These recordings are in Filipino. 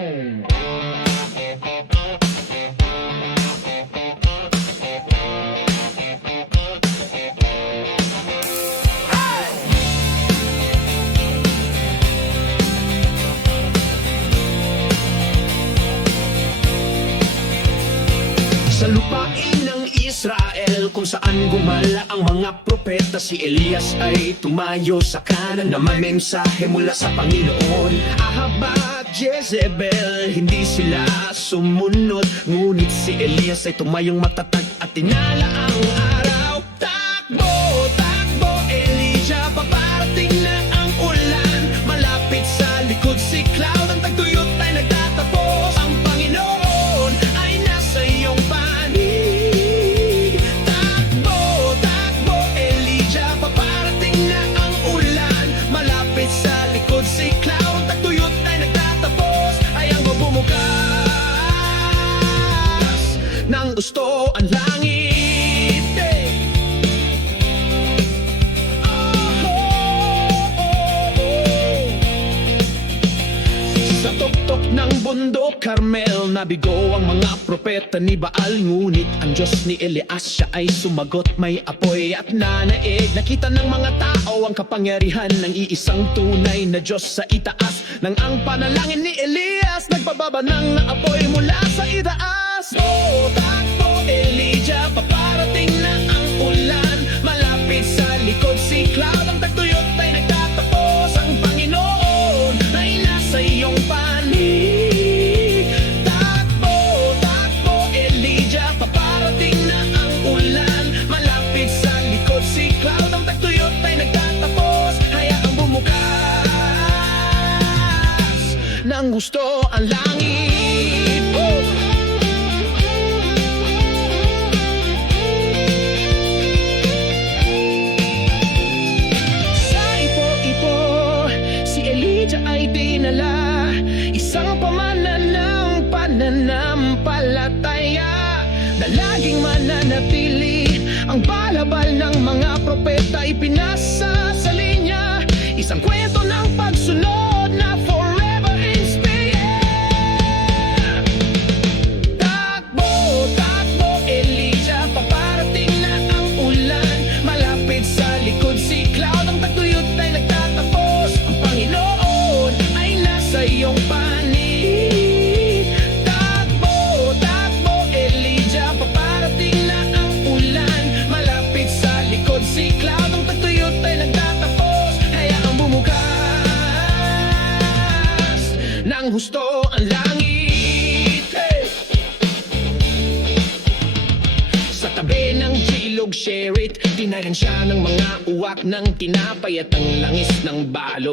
Sa lupain ng Israel kung saan gumala ang mga propeta, si Elias ay tumayo sa kanan na may mensahe mula sa Panginoon. Ahab at Jezebel, hindi sila sumunod, ngunit si Elias ay tumayong matatag at tinala ang araw. Takbo, takbo, Elijah, paparating na ang ulan. Malapit sa likod si cloud, ang tagtuyot ay nagtatapos. Ang Panginoon ay nasa iyong panig. Takbo, takbo, Elijah, paparating na ang ulan. Malapit sa likod si cloud, ang tagtuyot ay nagtatapos. Hayaan mo bumukas ng gusto ang langit. Sa tuktok ng bundok Carmel, nabigo ang mga propeta ni Baal, ngunit ang Diyos ni Elias, siya ay sumagot, may apoy at nanaig. Nakita ng mga tao ang kapangyarihan ng iisang tunay na Diyos sa itaas. Nang ang panalangin ni Elias, nagbababa ng apoy mula sa itaas. Oh, takbo, Elijah, paparating na ang ulan. Malapit sa likod si cloud, ang tagtuyot ay nagtatapos. Ang Panginoon ay nasa iyong panig. Takbo, takbo, Elijah, paparating na ang ulan. Malapit sa likod si cloud, ang tagtuyot ay nagtatapos. Hayaang bumukas ng gusto ang langit. Sa ipo-ipo, si Elijah ay dinala, isang pamanan ng pananampalataya na laging mananatili. Ang balabal ng mga propeta ipinasa sa linya, isang kwento ng pagsunod na forever and stay. Takbo, takbo, Elijah, paparating na ang ulan. Malapit sa likod si cloud, ang tagtuyot ay nagtatapos. Ang Panginoon ay nasa iyong panig. Takbo, takbo, Elijah, paparating na ang ulan. Malapit sa likod si cloud, ang tagtuyot ay nagtatapos. Hayaang bumukas ng husto ang langit. Hey! Sa tabi ng ilog Sherit, dinaran siya ng mga uwak ng tinapay at ang langis ng balo.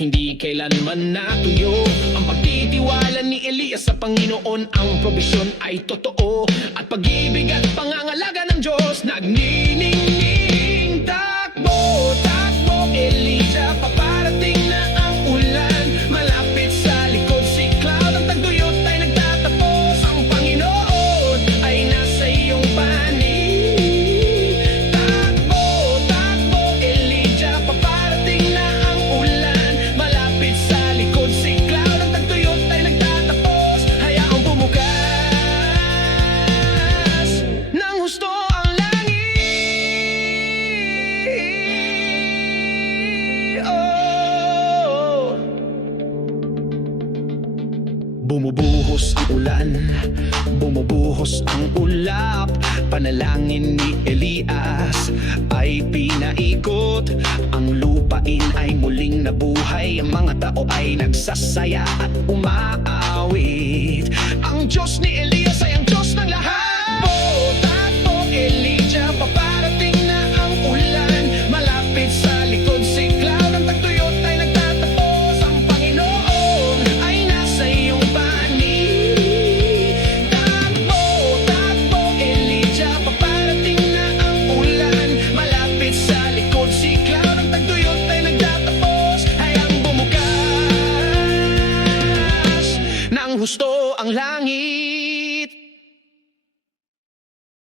Hindi kailanman natuyo ang pagtitiwala ni Elias sa Panginoon. Ang probisyon ay totoo at pag-ibig at pangangalaga ng Diyos nagniningning. Takbo, takbo, Elijah, paparating na ang ulan. Malapit sa likod si cloud, ang tagtuyot ay nagtatapos. Ang Panginoon ay nasa iyong panig. Takbo, takbo, Elijah, paparating na ang ulan. Malapit sa likod si cloud, ang tagtuyot ay nagtatapos. Hayaang bumukas ng husto ang langit. Oh. Bumubuhos ang ulan, bumubuhos ang ulap. Panalangin ni Elias ay pinaikot. Ang lupain ay muling nabuhay. Ang mga tao ay nagsasaya at umaawit. Ang Diyos ni Elias ay ang